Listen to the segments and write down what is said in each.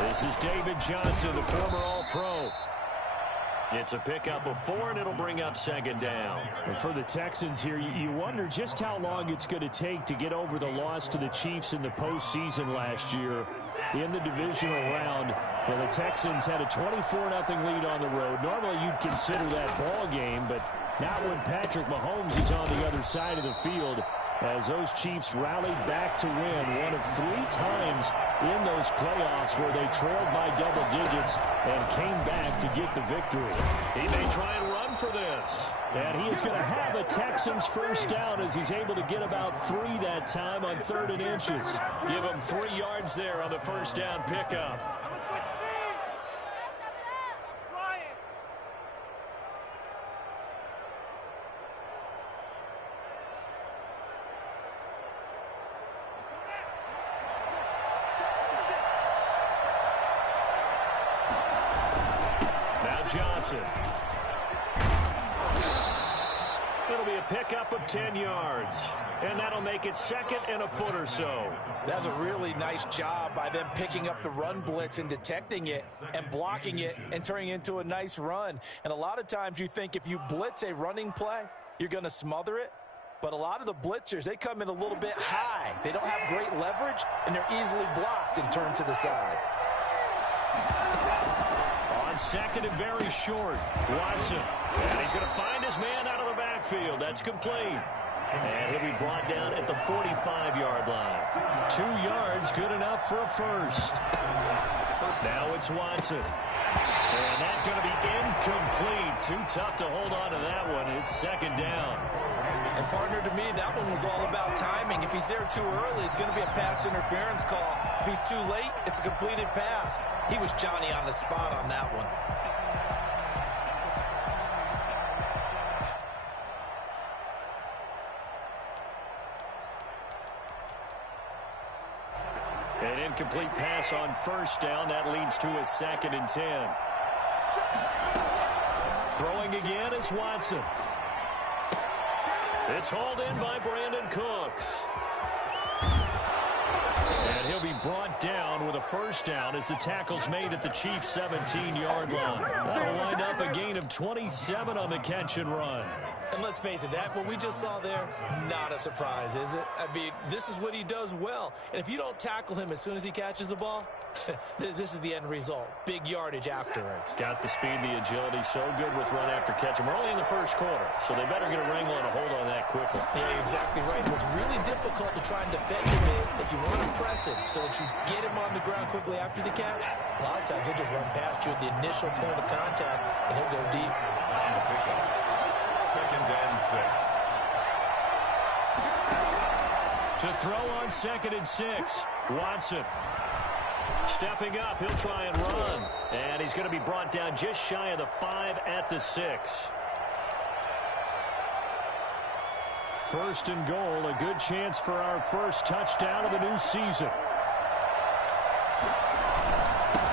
This is David Johnson, the former All-Pro. It's a pickup of 4, and it'll bring up second down. And for the Texans here, you wonder just how long it's going to take to get over the loss to the Chiefs in the postseason last year in the divisional round. Well, the Texans had a 24-0 lead on the road. Normally, you'd consider that ball game, but not when Patrick Mahomes is on the other side of the field, as those Chiefs rallied back to win one of 3 times in those playoffs where they trailed by double digits and came back to get the victory. He may try and run for this. And he is going to have a Texans first down as he's able to get about 3 that time on 3rd and inches. Give him 3 yards there on the first down pickup. Johnson. It'll be a pickup of 10 yards, and that'll make it 2nd and a foot or so. That's a really nice job by them picking up the run blitz and detecting it and blocking it and turning it into a nice run. And a lot of times you think if you blitz a running play, you're going to smother it. But a lot of the blitzers, they come in a little bit high. They don't have great leverage, and they're easily blocked and turned to the side. Second and very short. Watson. And he's going to find his man out of the backfield. That's complete. And he'll be brought down at the 45-yard line. 2 yards, good enough for a first. Now it's Watson. And that's going to be incomplete. Too tough to hold on to that one. It's 2nd down. And, partner, to me, that one was all about timing. If he's there too early, it's going to be a pass interference call. If he's too late, it's a completed pass. He was Johnny on the spot on that one. An incomplete pass on first down. That leads to a 2nd and 10. Throwing again is Watson. It's hauled in by Brandon Cooks. And he'll be brought down with a first down as the tackle's made at the Chiefs' 17-yard line. That'll wind up a gain of 27 on the catch and run. And let's face it, that what we just saw there, not a surprise, is it? I mean, this is what he does well. And if you don't tackle him as soon as he catches the ball, this is the end result. Big yardage afterwards. Got the speed, the agility, so good with run after catch. And we're only in the first quarter, so they better get a wrangle and a hold on that quickly. Yeah, exactly right. What's really difficult to try and defend him is if you want to press him so that you get him on the ground quickly after the catch, a lot of times he'll just run past you at the initial point of contact, and he'll go deep. 2nd and 6. To throw on 2nd and 6, Watson. Stepping up, he'll try and run. And he's going to be brought down just shy of the 5 at the 6. 1st and goal, a good chance for our first touchdown of the new season.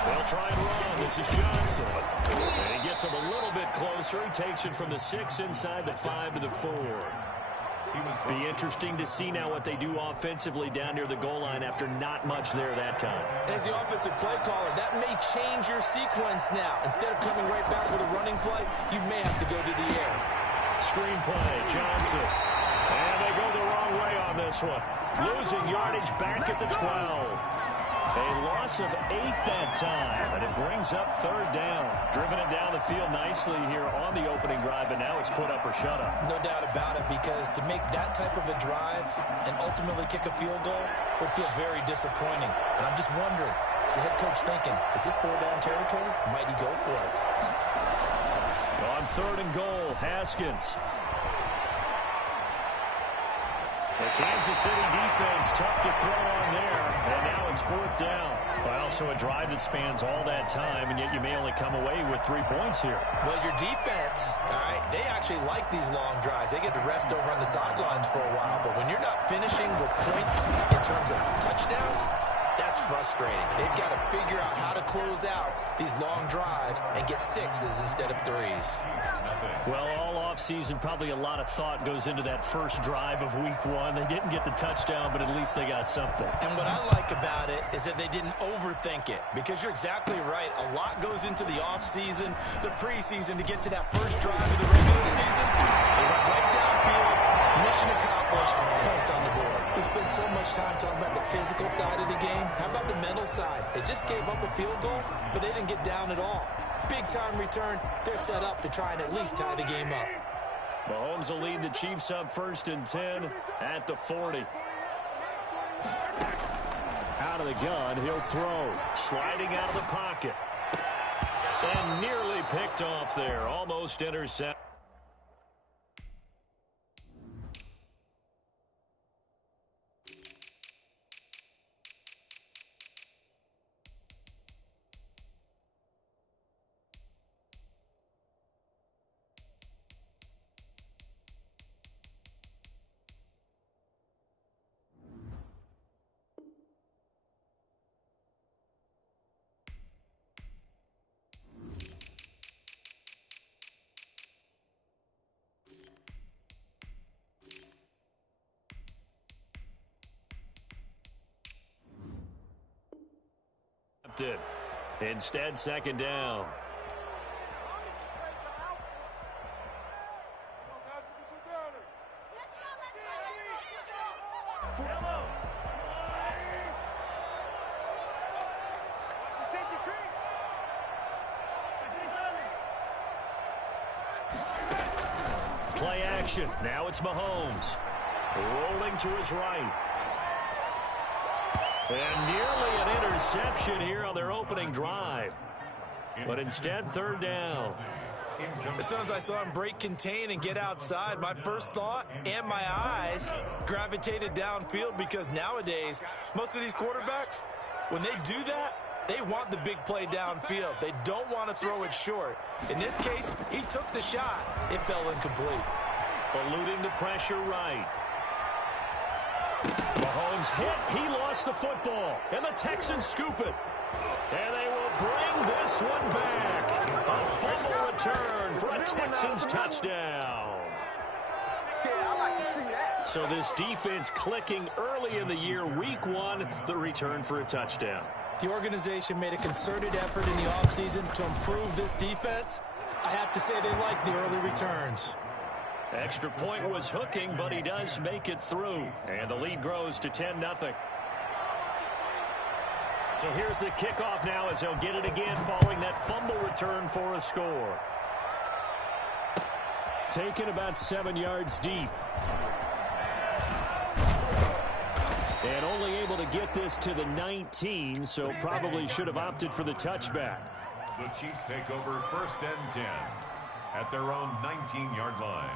They'll try and run. This is Johnson. And he gets him a little bit closer. He takes it from the 6 inside the 5 to the 4. Be interesting to see now what they do offensively down near the goal line after not much there that time. As the offensive play caller, that may change your sequence now. Instead of coming right back with a running play, you may have to go to the air. Screen play, Johnson. And they go the wrong way on this one. Losing yardage back at the 12. A loss of 8 that time, and it brings up 3rd down. Driven it down the field nicely here on the opening drive, and now it's put up or shut up. No doubt about it, because to make that type of a drive and ultimately kick a field goal would feel very disappointing. And I'm just wondering, is the head coach thinking, is this 4-down territory? Might he go for it? On 3rd and goal, Haskins. The Kansas City defense tough to throw on there, and now it's 4th down. Well, so a drive that spans all that time, and yet you may only come away with 3 points here. Well, your defense, all right, they actually like these long drives. They get to rest over on the sidelines for a while, but when you're not finishing with points in terms of touchdowns, That's frustrating. They've got to figure out how to close out these long drives and get sixes instead of threes. Well, all offseason, probably a lot of thought goes into that first drive of week one. They didn't get the touchdown, but at least they got something. And what I like about it is that they didn't overthink it, because you're exactly right. A lot goes into the offseason, the preseason, to get to that first drive of the regular season. They went right downfield, mission accomplished, points on the board. We spent so much time talking about the physical side of the game. How about the mental side? They just gave up a field goal, but they didn't get down at all. Big-time return. They're set up to try and at least tie the game up. Mahomes will lead the Chiefs up 1st and 10 at the 40. Out of the gun, he'll throw. Sliding out of the pocket. And nearly picked off there. Almost intercepted. Instead, 2nd down. Play action. Now it's Mahomes. Rolling to his right. And nearly an interception here on their opening drive. But instead, 3rd down. As soon as I saw him break contain and get outside, my first thought and my eyes gravitated downfield, because nowadays, most of these quarterbacks, when they do that, they want the big play downfield. They don't want to throw it short. In this case, he took the shot. It fell incomplete. Eluding the pressure right. Mahomes hit. He lost the football. And the Texans scoop it. And they will bring this one back. A fumble return for a Texans touchdown. So this defense clicking early in the year. Week 1, the return for a touchdown. The organization made a concerted effort in the offseason to improve this defense. I have to say they like the early returns. Extra point was hooking, but he does make it through. And the lead grows to 10-0. So here's the kickoff now, as they'll get it again following that fumble return for a score. Taken about 7 yards deep. And only able to get this to the 19, so probably should have opted for the touchback. The Chiefs take over 1st and 10 at their own 19-yard line.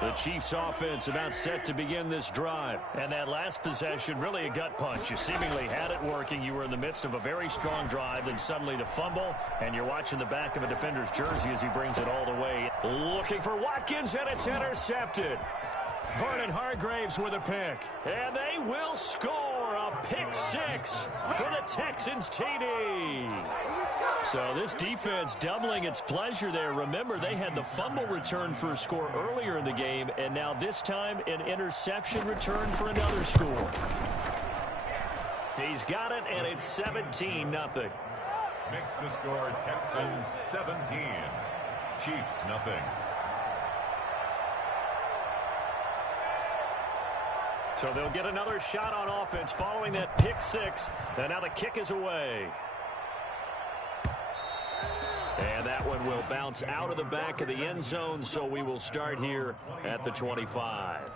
The Chiefs offense about set to begin this drive. And that last possession, really a gut punch. You seemingly had it working. You were in the midst of a very strong drive. Then suddenly the fumble. And you're watching the back of a defender's jersey as he brings it all the way. Looking for Watkins, and it's intercepted. Vernon Hargraves with a pick. And they will score a pick 6 for the Texans TD. So this defense doubling its pleasure there. Remember, they had the fumble return for a score earlier in the game, and now this time an interception return for another score. He's got it, and it's 17-0. Makes the score Texans 17, Chiefs nothing. So they'll get another shot on offense following that pick 6, and now the kick is away. And that one will bounce out of the back of the end zone, so we will start here at the 25.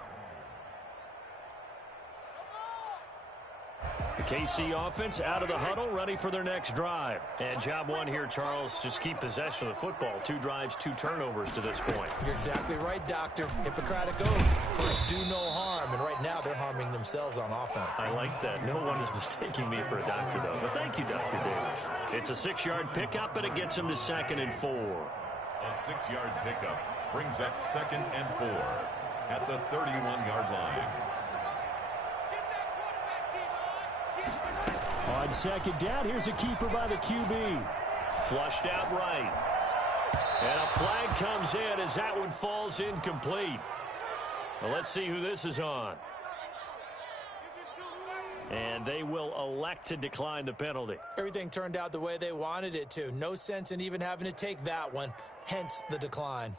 The KC offense out of the huddle, ready for their next drive. And job one here, Charles, just keep possession of the football. 2 drives, 2 turnovers to this point. You're exactly right, Doctor. Hippocratic oath. First, do no harm. And right now, they're harming themselves on offense. I like that. No one is mistaking me for a doctor, though. But thank you, Dr. Davis. It's a 6-yard pickup, and it gets him to 2nd and 4. A 6-yard pickup brings up 2nd and 4 at the 31-yard line. On second down, here's a keeper by the QB. Flushed out right. And a flag comes in as that one falls incomplete. Well, let's see who this is on. And they will elect to decline the penalty. Everything turned out the way they wanted it to. No sense in even having to take that one, hence the decline.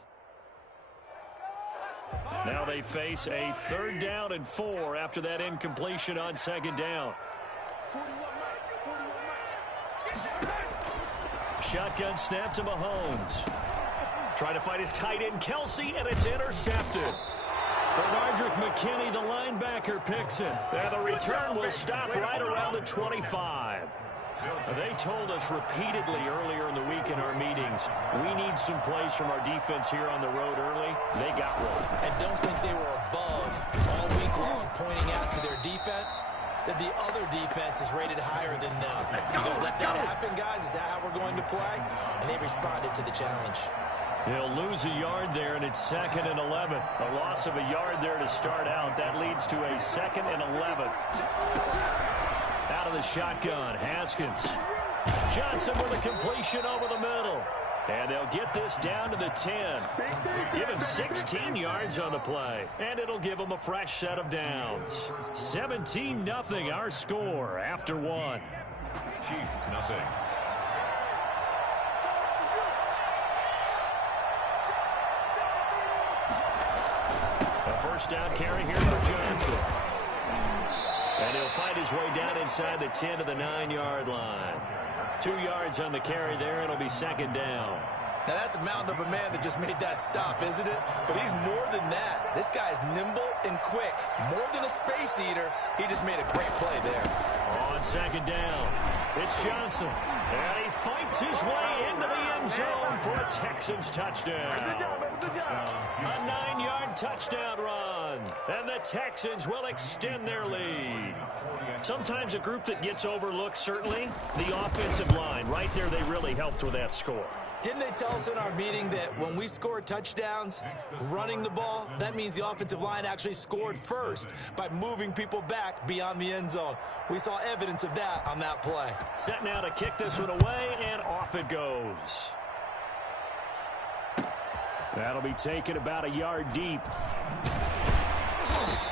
Now they face a 3rd down and 4 after that incompletion on second down. Shotgun snap to Mahomes. Trying to fight his tight end, Kelsey, and it's intercepted. Bernardrick McKinney, the linebacker, picks it. And the return will stop right around the 25. They told us repeatedly earlier in the week in our meetings, we need some plays from our defense here on the road early. They got one. And don't think they were above all week long pointing out to their defense that the other defense is rated higher than them. You going to let that happen, guys? Is that how we're going to play? And they responded to the challenge. They'll lose a yard there, and it's 2nd and 11. A loss of a yard there to start out. That leads to a 2nd and 11. Out of the shotgun, Haskins. Johnson with a completion over the middle. And they'll get this down to the 10. Give him 16 yards on the play. And it'll give him a fresh set of downs. 17-0 our score after 1. Chiefs, nothing. A first down carry here for Johnson. And he'll find his way down inside the 10 to the 9-yard line. 2 yards on the carry there. It'll be 2nd down. Now, that's a mountain of a man that just made that stop, isn't it? But he's more than that. This guy is nimble and quick. More than a space eater. He just made a great play there. On 2nd down, it's Johnson. And he fights his way into the end zone for a Texans touchdown. A 9-yard touchdown run. And the Texans will extend their lead. Sometimes a group that gets overlooked, certainly, the offensive line. Right there, they really helped with that score. Didn't they tell us in our meeting that when we score touchdowns, running the ball, that means the offensive line actually scored first by moving people back beyond the end zone? We saw evidence of that on that play. Set now to kick this one away, and off it goes. That'll be taken about a yard deep.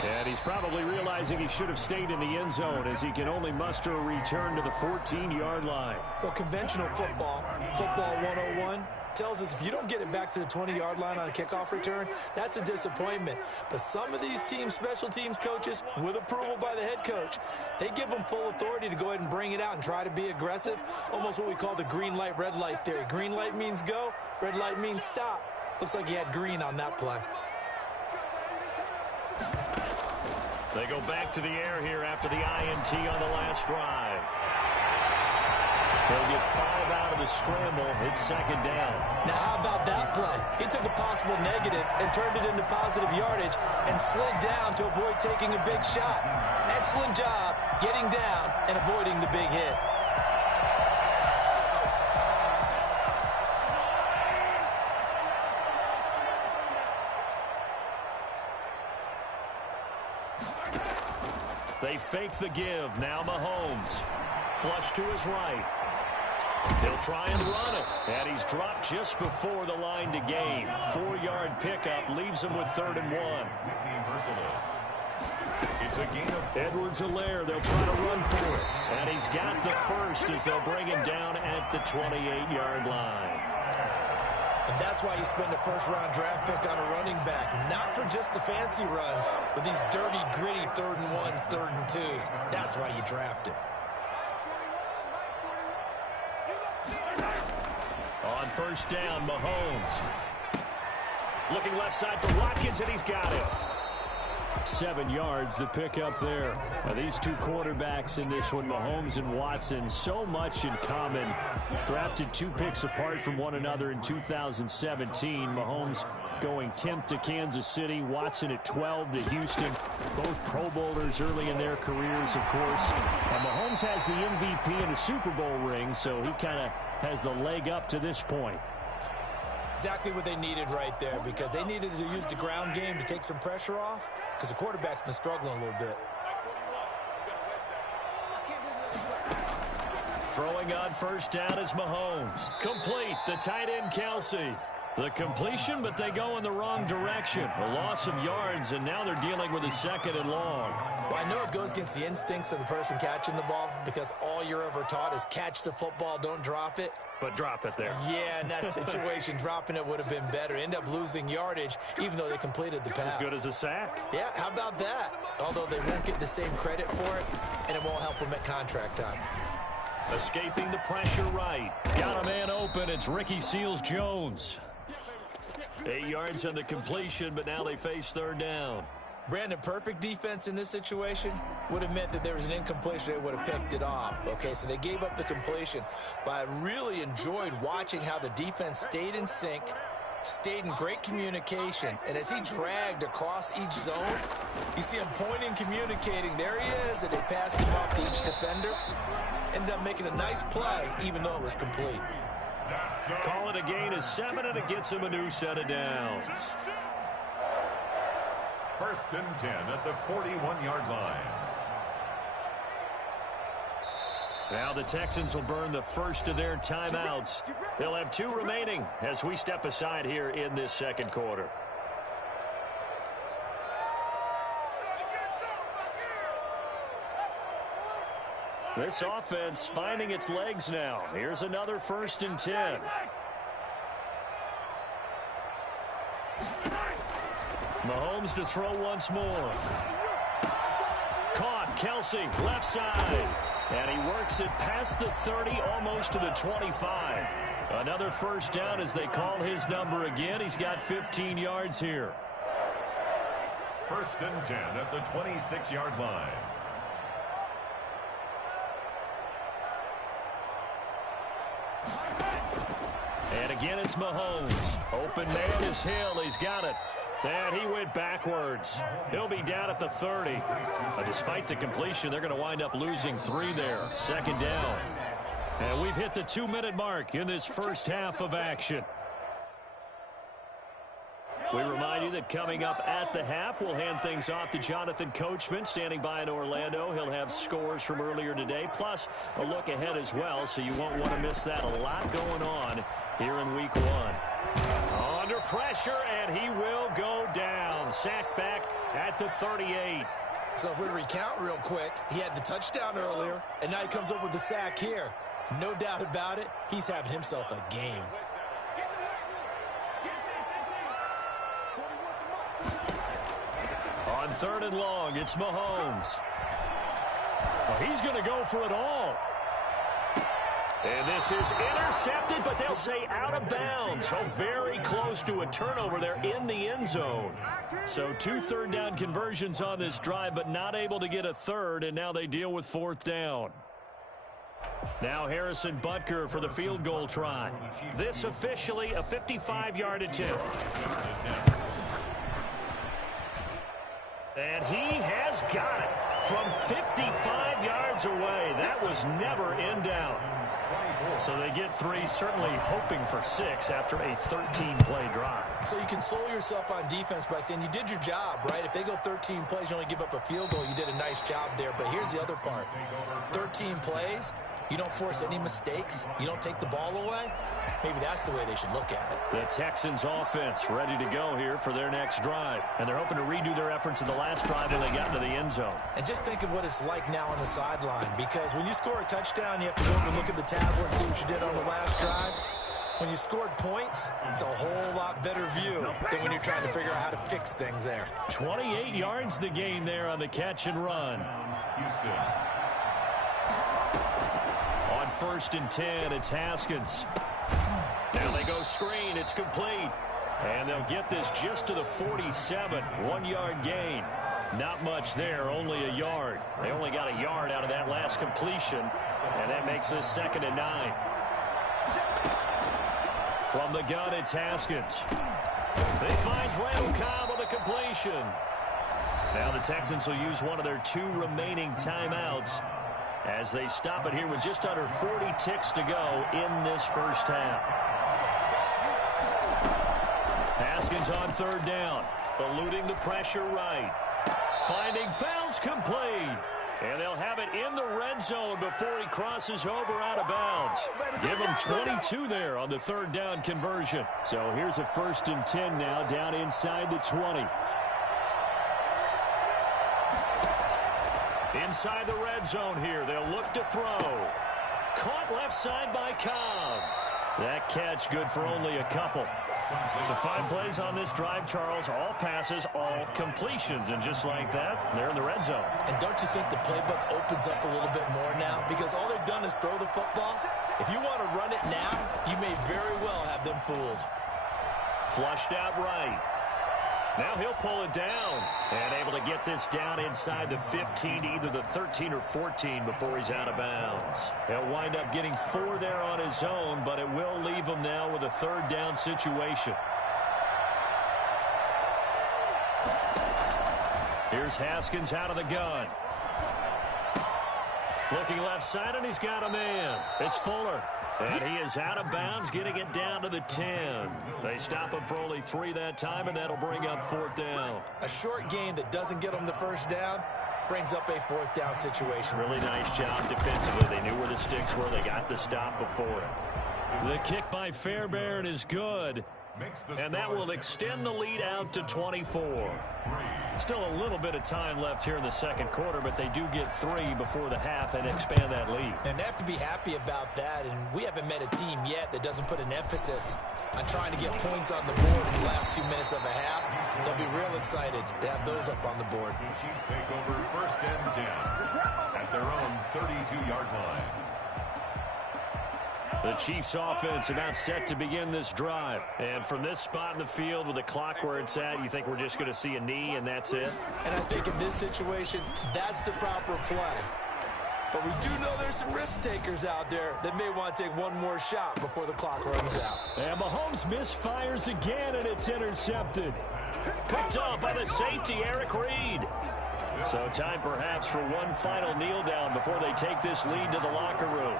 And he's probably realizing he should have stayed in the end zone as he can only muster a return to the 14-yard line. Well, conventional football 101, tells us if you don't get it back to the 20-yard line on a kickoff return, that's a disappointment. But some of these teams, special teams coaches, with approval by the head coach, they give them full authority to go ahead and bring it out and try to be aggressive, almost what we call the green light, red light theory. Green light means go, red light means stop. Looks like he had green on that play. They go back to the air here after the INT on the last drive. They'll get 5 out of the scramble. It's 2nd down. Now, how about that play? He took a possible negative and turned it into positive yardage and slid down to avoid taking a big shot. Excellent job getting down and avoiding the big hit. They fake the give. Now Mahomes. Flush to his right. He'll try and run it. And he's dropped just before the line to gain. 4-yard pickup leaves him with 3rd and 1. It's a gain of Edwards-Helaire. They'll try to run for it. And he's got the first as they'll bring him down at the 28-yard line. And that's why you spend a first-round draft pick on a running back. Not for just the fancy runs, but these dirty, gritty 3rd and 1s, 3rd and 2s. That's why you draft him. On first down, Mahomes. Looking left side for Watkins, and he's got it. 7 yards, the pick up there. Now, these two quarterbacks in this one, Mahomes and Watson, so much in common. Drafted 2 picks apart from one another in 2017. Mahomes going 10th to Kansas City, Watson at 12 to Houston. Both Pro Bowlers early in their careers, of course. Mahomes has the MVP and a Super Bowl ring, so he kind of has the leg up to this point. Exactly what they needed right there, because they needed to use the ground game to take some pressure off, because the quarterback's been struggling a little bit. Throwing on first down is Mahomes. Complete. The tight end, Kelsey. The completion, but they go in the wrong direction. A loss of yards, and now they're dealing with a second and long. Well, I know it goes against the instincts of the person catching the ball because all you're ever taught is catch the football, don't drop it. But drop it there. Yeah, in that situation, dropping it would have been better. End up losing yardage, even though they completed the pass. As good as a sack. Yeah, how about that? Although they won't get the same credit for it, and it won't help them at contract time. Escaping the pressure right. Got a man open. It's Ricky Seals-Jones. 8 yards on the completion, but now they face third down. Brandon, perfect defense in this situation would have meant that there was an incompletion. They would have picked it off. Okay, so they gave up the completion. But I really enjoyed watching how the defense stayed in sync, stayed in great communication. And as he dragged across each zone, you see him pointing, communicating. There he is, and they passed him off to each defender. Ended up making a nice play, even though it was complete. Call it a gain of 7, and it gets him a new set of downs. First and 10 at the 41-yard line. Now the Texans will burn the first of their timeouts. They'll have 2 remaining as we step aside here in this second quarter. This offense finding its legs now. Here's another first and 10. Mahomes to throw once more. Caught. Kelsey, left side. And he works it past the 30, almost to the 25. Another first down as they call his number again. He's got 15 yards here. First and 10 at the 26-yard line. And again, it's Mahomes. Open man is Hill. He's got it. And he went backwards. He'll be down at the 30. Despite the completion, they're going to wind up losing 3 there. Second down. And we've hit the 2-minute mark in this first half of action. We remind you that coming up at the half, we'll hand things off to Jonathan Coachman, standing by in Orlando. He'll have scores from earlier today, plus a look ahead as well, so you won't want to miss that. A lot going on here in Week 1. Under pressure, and he will go down. Sacked back at the 38. So if we recount real quick, he had the touchdown earlier, and now he comes up with the sack here. No doubt about it, he's having himself a game. On 3rd and long, it's Mahomes. Well, he's going to go for it all. And this is intercepted, but they'll say out of bounds. So very close to a turnover there in the end zone. So 2 third-down conversions on this drive, but not able to get a third, and now they deal with 4th down. Now Harrison Butker for the field goal try. This officially a 55-yard attempt. And he has got it from 55 yards away. That was never in doubt. So they get 3, certainly hoping for 6 after a 13-play drive. So you console yourself on defense by saying you did your job, right? If they go 13 plays, you only give up a field goal. You did a nice job there. But here's the other part. 13 plays, you don't force any mistakes. You don't take the ball away. Maybe that's the way they should look at it. The Texans offense ready to go here for their next drive. And they're hoping to redo their efforts in the last drive when they got into the end zone. And just think of what it's like now on the sideline. Because when you score a touchdown, you have to go over and look at the tablet and see what you did on the last drive. When you scored points, it's a whole lot better view than when you're trying to figure out how to fix things there. 28 yards the gain there on the catch and run. Houston. On 1st and 10, it's Haskins. Now they go screen. It's complete. And they'll get this just to the 47. 1-yard gain. Not much there, only a yard. They only got a yard out of that last completion. And that makes this 2nd and 9. From the gun, it's Haskins. They find Randall Cobb on the completion. Now the Texans will use one of their 2 remaining timeouts as they stop it here with just under 40 ticks to go in this first half. Haskins on 3rd down, eluding the pressure right. Finding fouls complete. And they'll have it in the red zone before he crosses over out of bounds. Give him 22 there on the third down conversion. So here's a 1st and 10 now, down inside the 20. Inside the red zone here, they'll look to throw. Caught left side by Cobb. That catch good for only a couple. So 5 plays on this drive, Charles. All passes, all completions. And just like that, they're in the red zone. And don't you think the playbook opens up a little bit more now? Because all they've done is throw the football. If you want to run it now, you may very well have them fooled. Flushed out right. Now he'll pull it down. And able to get this down inside the 15, either the 13 or 14 before he's out of bounds. He'll wind up getting 4 there on his own, but it will leave him now with a 3rd down situation. Here's Haskins out of the gun. Looking left side, and he's got a man. It's Fuller. And he is out of bounds, getting it down to the 10. They stop him for only 3 that time, and that'll bring up 4th down. A short game that doesn't get them the 1st down brings up a 4th down situation. Really nice job defensively. They knew where the sticks were. They got the stop before it. The kick by Fairbairn is good. And that will extend the lead out to 24. Still a little bit of time left here in the 2nd quarter, but they do get 3 before the half and expand that lead. And they have to be happy about that, and we haven't met a team yet that doesn't put an emphasis on trying to get points on the board in the last 2 minutes of a half. They'll be real excited to have those up on the board. The Chiefs take over 1st and 10 at their own 32-yard line. The Chiefs offense about set to begin this drive. And from this spot in the field with the clock where it's at, you think we're just going to see a knee and that's it? And I think in this situation, that's the proper play. But we do know there's some risk takers out there that may want to take one more shot before the clock runs out. And Mahomes misfires again, and it's intercepted. Picked off by the safety, Eric Reed. So time perhaps for one final kneel down before they take this lead to the locker room.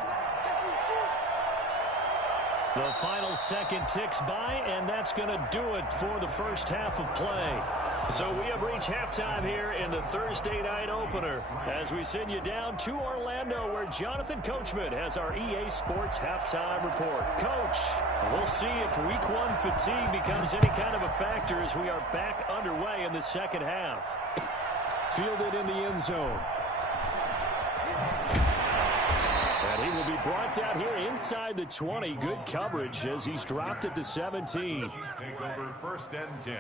The final second ticks by, and that's going to do it for the 1st half of play. So we have reached halftime here in the Thursday night opener as we send you down to Orlando where Jonathan Coachman has our EA Sports halftime report. Coach, we'll see if week 1 fatigue becomes any kind of a factor as we are back underway in the 2nd half. Fielded in the end zone. And he will be brought down here inside the 20. Good coverage as he's dropped at the 17. Take over 1st and 10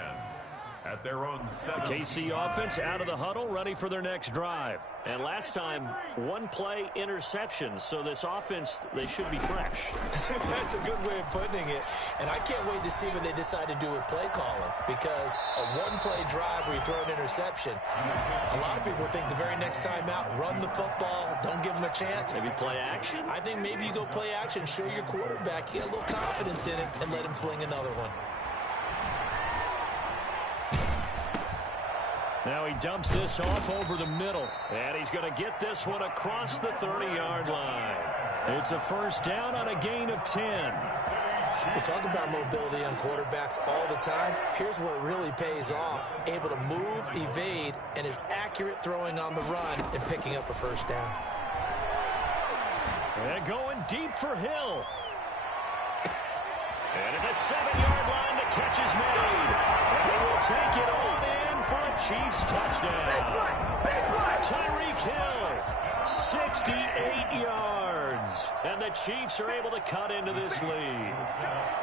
at their own 7. KC offense out of the huddle, ready for their next drive. And last time, 1-play interceptions. So this offense, they should be fresh. That's a good way of putting it. And I can't wait to see what they decide to do with play calling. Because a 1-play drive where you throw an interception, a lot of people think the very next time out, run the football, don't give them a chance. Maybe play action? I think maybe you go play action, show your quarterback, get a little confidence in it, and let him fling another one. Now he dumps this off over the middle. And he's going to get this one across the 30-yard line. It's a 1st down on a gain of 10. We talk about mobility on quarterbacks all the time. Here's where it really pays off. Able to move, evade, and is accurate throwing on the run and picking up a 1st down. And going deep for Hill. And at the 7-yard line, the catch is made. And they will take it on in for a Chiefs touchdown. Tyreek Hill, 68 yards. And the Chiefs are able to cut into this lead.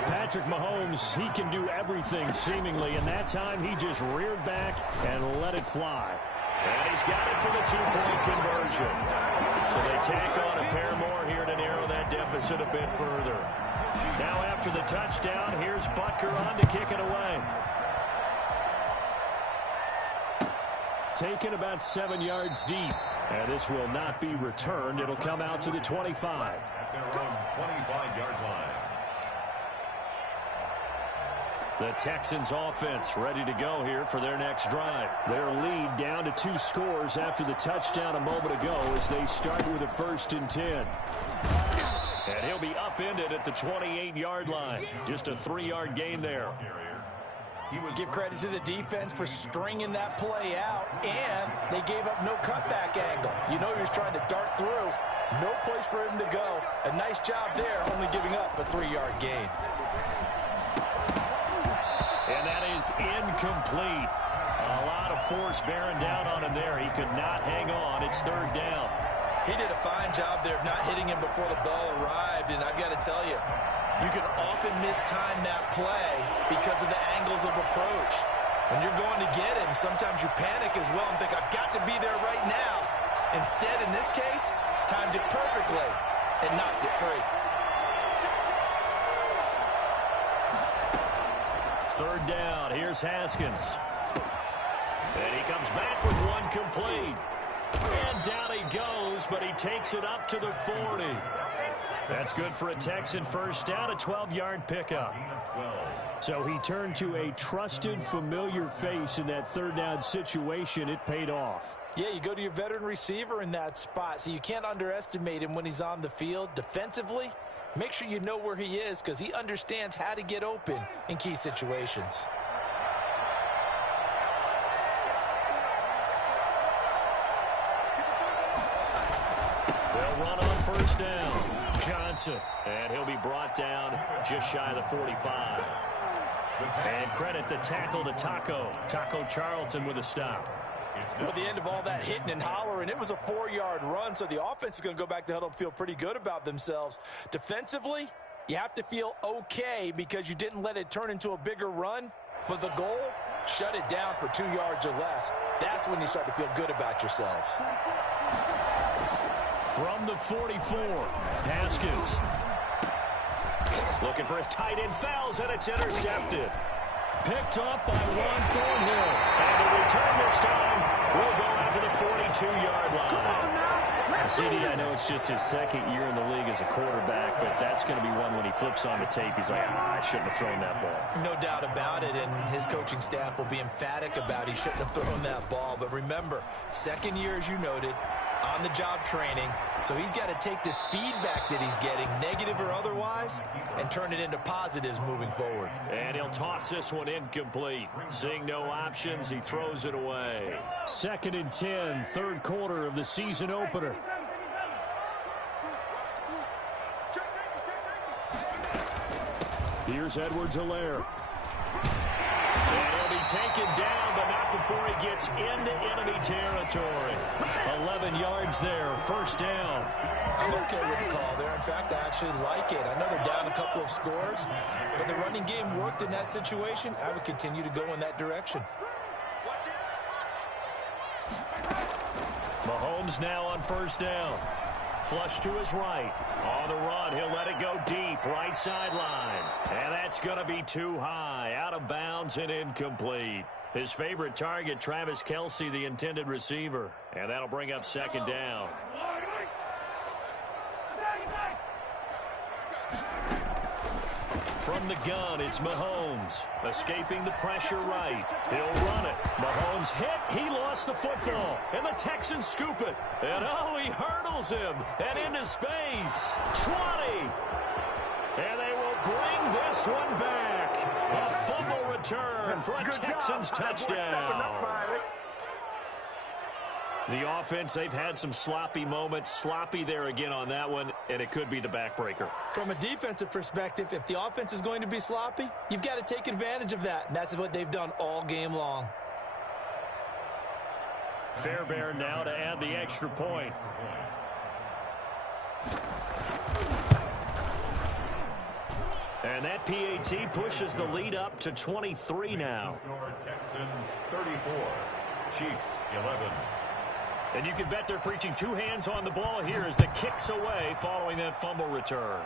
Patrick Mahomes, he can do everything seemingly, and that time he just reared back and let it fly. And he's got it for the 2-point conversion. So they tack on a pair more here to narrow that deficit a bit further. Now after the touchdown, here's Butker on to kick it away. Taken about 7 yards deep. And this will not be returned. It'll come out to the 25. At their own 25-yard line. The Texans offense ready to go here for their next drive. Their lead down to 2 scores after the touchdown a moment ago as they start with a 1st and 10. And he'll be upended at the 28-yard line. Just a 3-yard gain there. Give credit to the defense for stringing that play out, and they gave up no cutback angle. You know he was trying to dart through. No place for him to go. A nice job there, only giving up a 3-yard gain. And that is incomplete. A lot of force bearing down on him there. He could not hang on. It's 3rd down. He did a fine job there of not hitting him before the ball arrived, and I've got to tell you, you can often mistime that play because of the angles of approach. When you're going to get him, sometimes you panic as well and think, I've got to be there right now. Instead, in this case, timed it perfectly and knocked it free. 3rd down. Here's Haskins. And he comes back with one complete. And down he goes, but he takes it up to the 40. That's good for a Texan first down, a 12-yard pickup. So he turned to a trusted, familiar face in that 3rd down situation. It paid off. Yeah, you go to your veteran receiver in that spot, so you can't underestimate him when he's on the field. Defensively, make sure you know where he is because he understands how to get open in key situations. They'll run on first down. Johnson, and he'll be brought down just shy of the 45. And credit the tackle to Taco Charlton with a stop. At the end of all that hitting and hollering, it was a 4-yard run, so the offense is going to go back to huddle and feel pretty good about themselves. Defensively, you have to feel okay because you didn't let it turn into a bigger run, but the goal, shut it down for 2 yards or less. That's when you start to feel good about yourselves. From the 44, Haskins. Looking for his tight end, fouls, and it's intercepted. Picked up by Juan Thornhill. And the return this time will go after the 42-yard line. CD, I know it's just his 2nd year in the league as a quarterback, but that's going to be one when he flips on the tape. He's like, I shouldn't have thrown that ball. No doubt about it, and his coaching staff will be emphatic about he shouldn't have thrown that ball. But remember, 2nd year, as you noted, on-the-job training, so he's got to take this feedback that he's getting, negative or otherwise, and turn it into positives moving forward. And he'll toss this one incomplete. Seeing no options, he throws it away. 2nd and 10, 3rd quarter of the season opener. Here's Edwards-Helaire. And he'll be taken down, but not before he gets into enemy territory. 11 yards there, 1st down. I'm okay with the call there. In fact, I actually like it. I know they're down a couple of scores, but the running game worked in that situation. I would continue to go in that direction. Mahomes now on 1st down. Flush to his right. On the run, he'll let it go deep, right sideline. And that's going to be too high, out of bounds and incomplete. His favorite target, Travis Kelce, the intended receiver. And that'll bring up 2nd down. From the gun, it's Mahomes. Escaping the pressure right. He'll run it. Mahomes hit. He lost the football. And the Texans scoop it. And oh, he hurdles him. And into space. 20. And they will bring this one back. A fumble return for a Texans touchdown. The offense, they've had some sloppy moments. Sloppy there again on that one, and it could be the backbreaker. From a defensive perspective, if the offense is going to be sloppy, you've got to take advantage of that, and that's what they've done all game long. Fairbairn now to add the extra point. And that PAT pushes the lead up to 23 now. Texans 34, Chiefs 11. And you can bet they're preaching 2 hands on the ball here as the kick's away following that fumble return.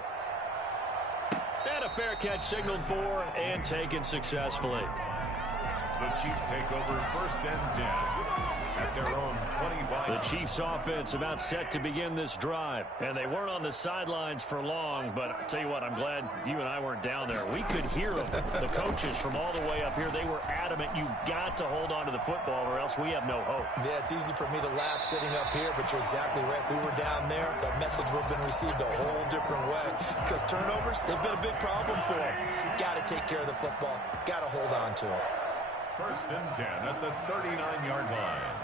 And a fair catch signaled for and taken successfully. The Chiefs take over 1st and 10 at their own 25. The Chiefs offense about set to begin this drive. And they weren't on the sidelines for long, but I'll tell you what, I'm glad you and I weren't down there. We could hear them. The coaches from all the way up here, they were adamant. You've got to hold on to the football or else we have no hope. Yeah, it's easy for me to laugh sitting up here, but you're exactly right. If we were down there, that message would have been received a whole different way. Because turnovers, they've been a big problem for them. Got to take care of the football. Got to hold on to it. First and 10 at the 39-yard line.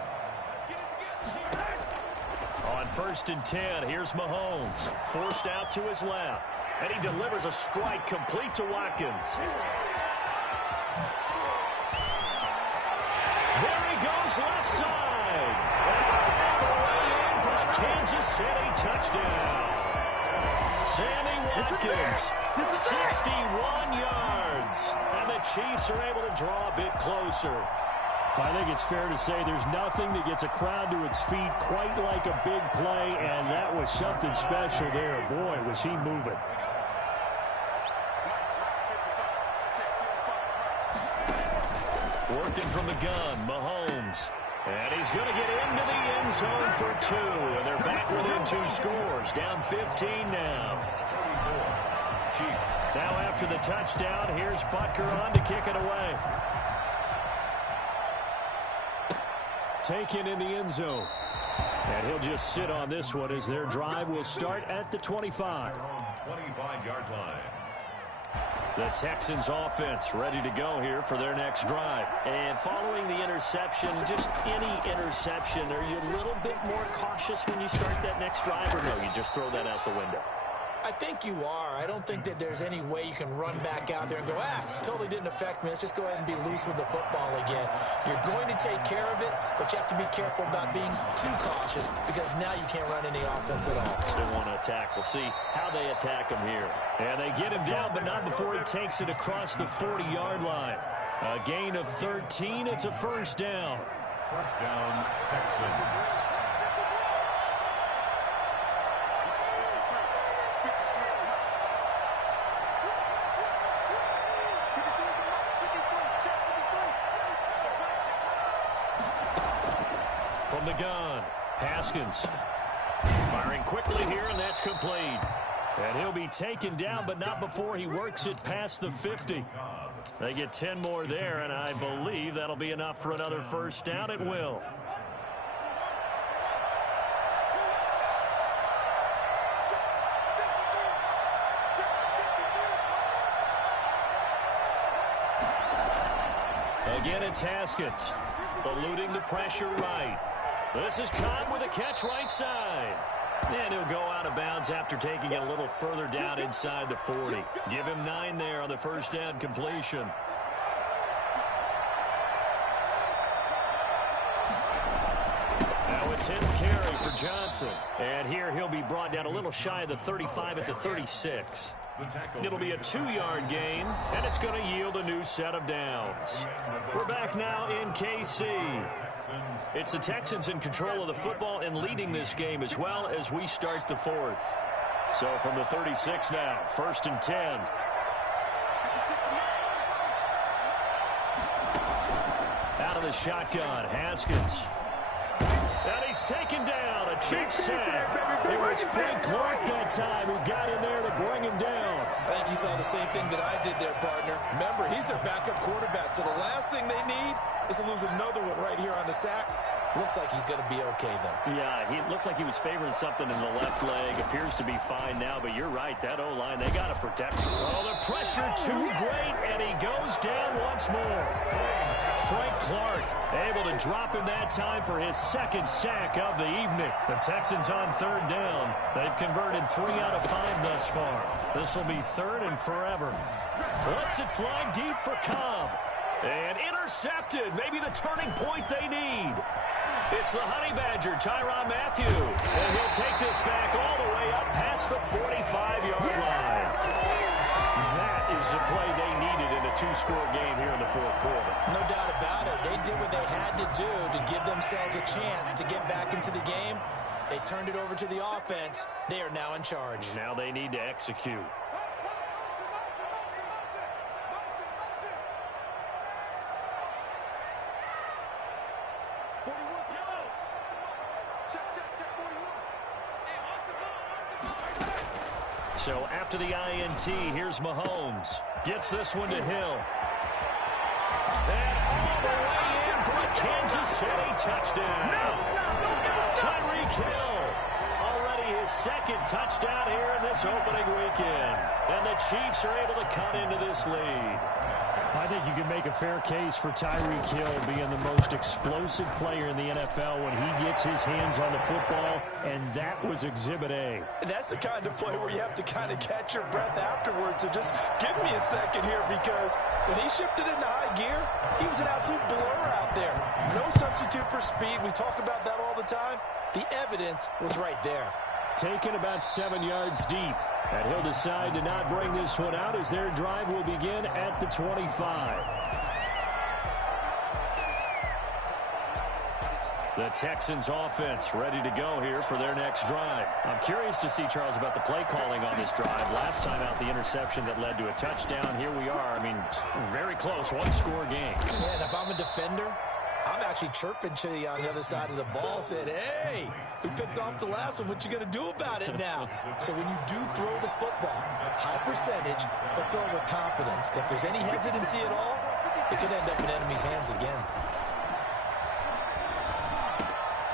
On first and 10, here's Mahomes. Forced out to his left. And he delivers a strike complete to Watkins. There he goes, left side. All the way in for a Kansas City touchdown. Sammy Watkins, 61 yards. And the Chiefs are able to draw a bit closer. I think it's fair to say there's nothing that gets a crowd to its feet quite like a big play, and that was something special there. Boy, was he moving. Working from the gun, Mahomes. And he's going to get into the end zone for 2. And they're back within 2 scores. Down 15 now. Now after the touchdown, here's Butker on to kick it away. Taken in the end zone. And he'll just sit on this one as their drive will start at the 25. 25-yard line. The Texans offense ready to go here for their next drive. And following the interception, just any interception, are you a little bit more cautious when you start that next drive, or no, you just throw that out the window? I think you are. I don't think that there's any way you can run back out there and go, totally didn't affect me. Let's just go ahead and be loose with the football again. You're going to take care of it, but you have to be careful about being too cautious because now you can't run any offense at all. Still want to attack. We'll see how they attack him here. And they get him down, but not before he takes it across the 40-yard line. A gain of 13. It's a first down. First down, Texans. From the gun, Haskins firing quickly here, and that's complete. And he'll be taken down, but not before he works it past the 50. They get 10 more there, and I believe that'll be enough for another first down. It will. Again, it's Haskins, eluding the pressure right. This is Cobb with a catch right side. And he'll go out of bounds after taking it a little further down inside the 40. Give him 9 there on the first down completion. Now a 10th carry for Johnson. And here he'll be brought down a little shy of the 35 at the 36. It'll be a 2-yard gain, and it's going to yield a new set of downs. We're back now in KC. It's the Texans in control of the football and leading this game as well as we start the 4th. So from the 36 now, first and 10. Out of the shotgun, Haskins. And he's taken down, a Chiefs sack. It was Frank Clark that time who got in there to bring him down. I think you saw the same thing that I did there, partner. Remember, he's their backup quarterback, so the last thing they need is to lose another one right here on the sack. Looks like he's going to be okay, though. Yeah, he looked like he was favoring something in the left leg. Appears to be fine now, but you're right. That O-line, they got to protect him. Oh, the pressure too great, and he goes down once more. Frank Clark able to drop him that time for his second sack of the evening. The Texans on third down. They've converted 3 out of 5 thus far. This will be third and forever. Lets it fly deep for Cobb. And intercepted. Maybe the turning point they need. It's the Honey Badger, Tyrann Mathieu. And he'll take this back all the way up past the 45-yard line. That is the play they needed in a 2-score game here in the 4th quarter. No doubt about it. They did what they had to do to give themselves a chance to get back into the game. They turned it over to the offense. They are now in charge. Now they need to execute. So after the INT, here's Mahomes. Gets this one to Hill. And all the way in for a Kansas City touchdown. Tyreek Hill. Already his second touchdown here in this opening weekend. And the Chiefs are able to cut into this lead. I think you can make a fair case for Tyreek Hill being the most explosive player in the NFL when he gets his hands on the football, and that was Exhibit A. And that's the kind of play where you have to kind of catch your breath afterwards. So just give me a second here, because when he shifted into high gear, he was an absolute blur out there. No substitute for speed. We talk about that all the time. The evidence was right there. Taken about 7 yards deep. And he'll decide to not bring this one out as their drive will begin at the 25. The Texans offense ready to go here for their next drive. I'm curious to see, Charles, about the play calling on this drive. Last time out, the interception that led to a touchdown. Here we are. I mean, very close, one-score game. Yeah, and if I'm a defender, I'm actually chirping to you on the other side of the ball, saying, hey, we picked off the last one. What you going to do about it now? So when you do throw the football, high percentage, but throw it with confidence. If there's any hesitancy at all, it could end up in enemy's hands again.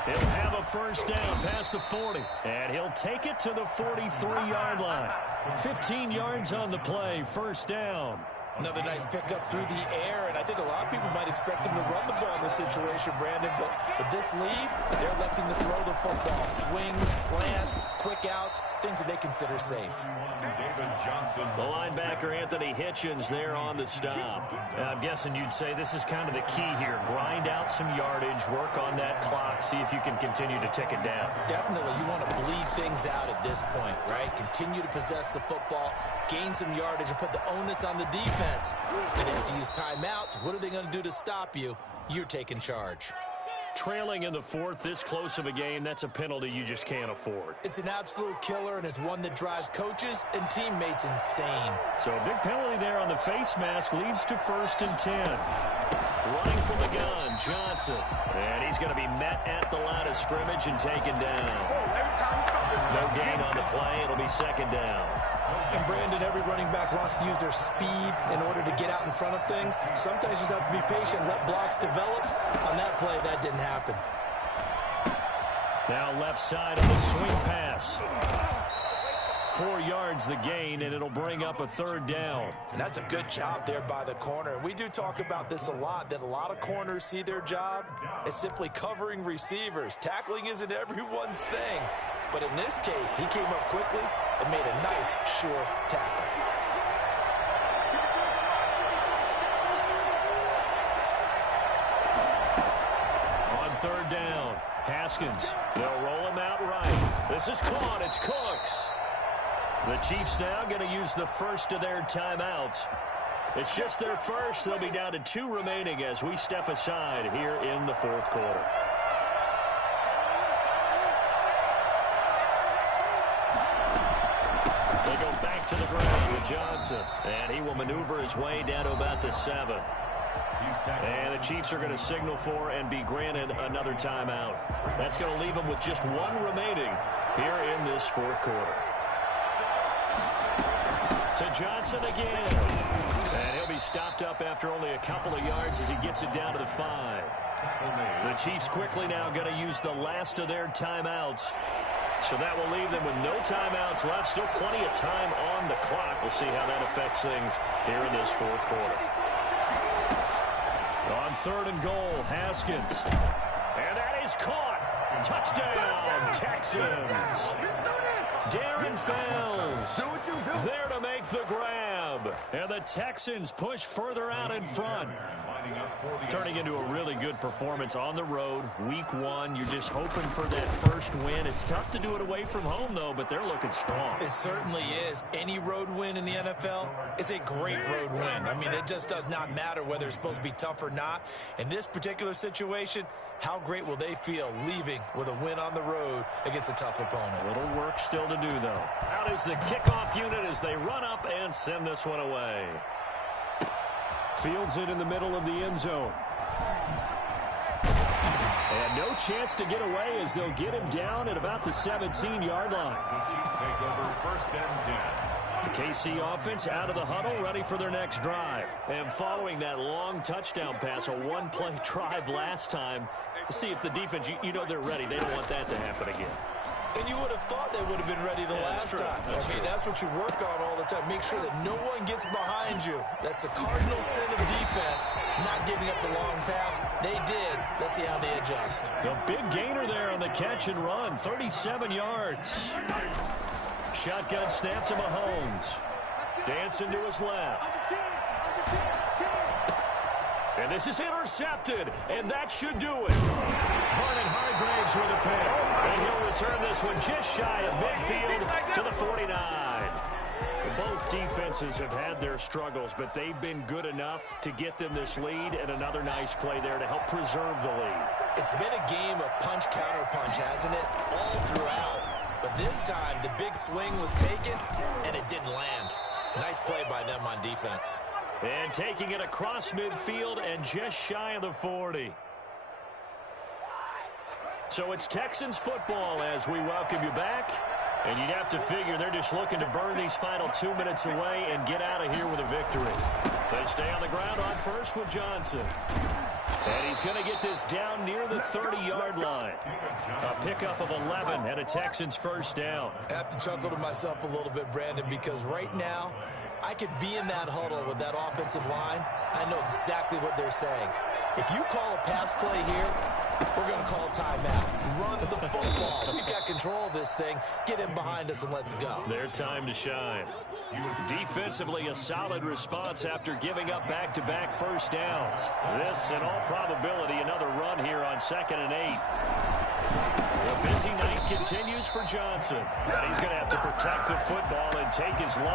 He'll have a first down past the 40, and he'll take it to the 43-yard line. 15 yards on the play, first down. Another nice pickup through the air, and I think a lot of people might expect them to run the ball in this situation, Brandon, but with this lead, they're electing to throw the football. Swings, slants, quick outs, things that they consider safe. The linebacker, Anthony Hitchens, there on the stop. I'm guessing you'd say this is kind of the key here. Grind out some yardage, work on that clock, see if you can continue to tick it down. Definitely, you want to bleed things out at this point, right? Continue to possess the football, gain some yardage, and put the onus on the defense. And they have to use timeouts. What are they going to do to stop you? You're taking charge. Trailing in the fourth, this close of a game, that's a penalty you just can't afford. It's an absolute killer, and it's one that drives coaches and teammates insane. So a big penalty there on the face mask leads to 1st and 10. Running from the gun, Johnson. And he's going to be met at the line of scrimmage and taken down. No gain on the play. It'll be 2nd down. And Brandon, every running back wants to use their speed in order to get out in front of things. Sometimes you just have to be patient, let blocks develop. On that play, that didn't happen. Now left side of the swing pass. 4 yards the gain, and it'll bring up a 3rd down. And that's a good job there by the corner. We do talk about this a lot, that a lot of corners see their job as simply covering receivers. Tackling isn't everyone's thing. But in this case, he came up quickly and made a nice, sure tackle. On 3rd down, Haskins. They'll roll him out right. This is caught. It's Cooks. The Chiefs now going to use the first of their timeouts. It's just their first. They'll be down to 2 remaining as we step aside here in the 4th quarter. They go back to the ground with Johnson. And he will maneuver his way down to about the 7. And the Chiefs are going to signal for and be granted another timeout. That's going to leave them with just 1 remaining here in this 4th quarter. To Johnson again. And he'll be stopped up after only a couple of yards as he gets it down to the 5. The Chiefs quickly now going to use the last of their timeouts. So that will leave them with no timeouts left. Still plenty of time on the clock. We'll see how that affects things here in this 4th quarter. On 3rd and goal, Haskins. And that is caught. Touchdown, Texans. Darren Fells there to make the grab. And the Texans push further out in front. Turning into a really good performance on the road. Week 1, you're just hoping for that first win. It's tough to do it away from home, though, but they're looking strong. It certainly is. Any road win in the NFL is a great road win. I mean, it just does not matter whether it's supposed to be tough or not. In this particular situation, how great will they feel leaving with a win on the road against a tough opponent? A little work still to do, though. Out is the kickoff unit as they run up and send this one away. Fields it in the middle of the end zone. And no chance to get away as they'll get him down at about the 17-yard line. Chiefs take over 1st and 10. The KC offense out of the huddle, ready for their next drive. And following that long touchdown pass, a 1-play drive last time, let's see if the defense, you know they're ready. They don't want that to happen again. And you would have thought they would have been ready the last time. That's what you work on all the time. Make sure that no one gets behind you. That's the cardinal sin of defense, not giving up the long pass. They did. Let's see how they adjust. A big gainer there on the catch and run, 37 yards. Shotgun snap to Mahomes. Dancing to his left. And this is intercepted, and that should do it. Vernon Hargreaves with a pick. And he'll return this one just shy of midfield to the 49. Both defenses have had their struggles, but they've been good enough to get them this lead, and another nice play there to help preserve the lead. It's been a game of punch-counter-punch, hasn't it? All throughout. But this time, the big swing was taken, and it didn't land. Nice play by them on defense. And taking it across midfield and just shy of the 40. So it's Texans football as we welcome you back. And you'd have to figure they're just looking to burn these final 2 minutes away and get out of here with a victory. They stay on the ground on first with Johnson. And he's going to get this down near the 30-yard line. A pickup of 11 and a Texans first down. I have to chuckle to myself a little bit, Brandon, because right now I could be in that huddle with that offensive line. I know exactly what they're saying. If you call a pass play here, we're going to call timeout. Run the football. We've got control of this thing. Get in behind us and let's go. Their time to shine. Defensively, a solid response after giving up back-to-back first downs. This, in all probability, another run here on 2nd and 8. The busy night continues for Johnson. And he's going to have to protect the football and take his lumps.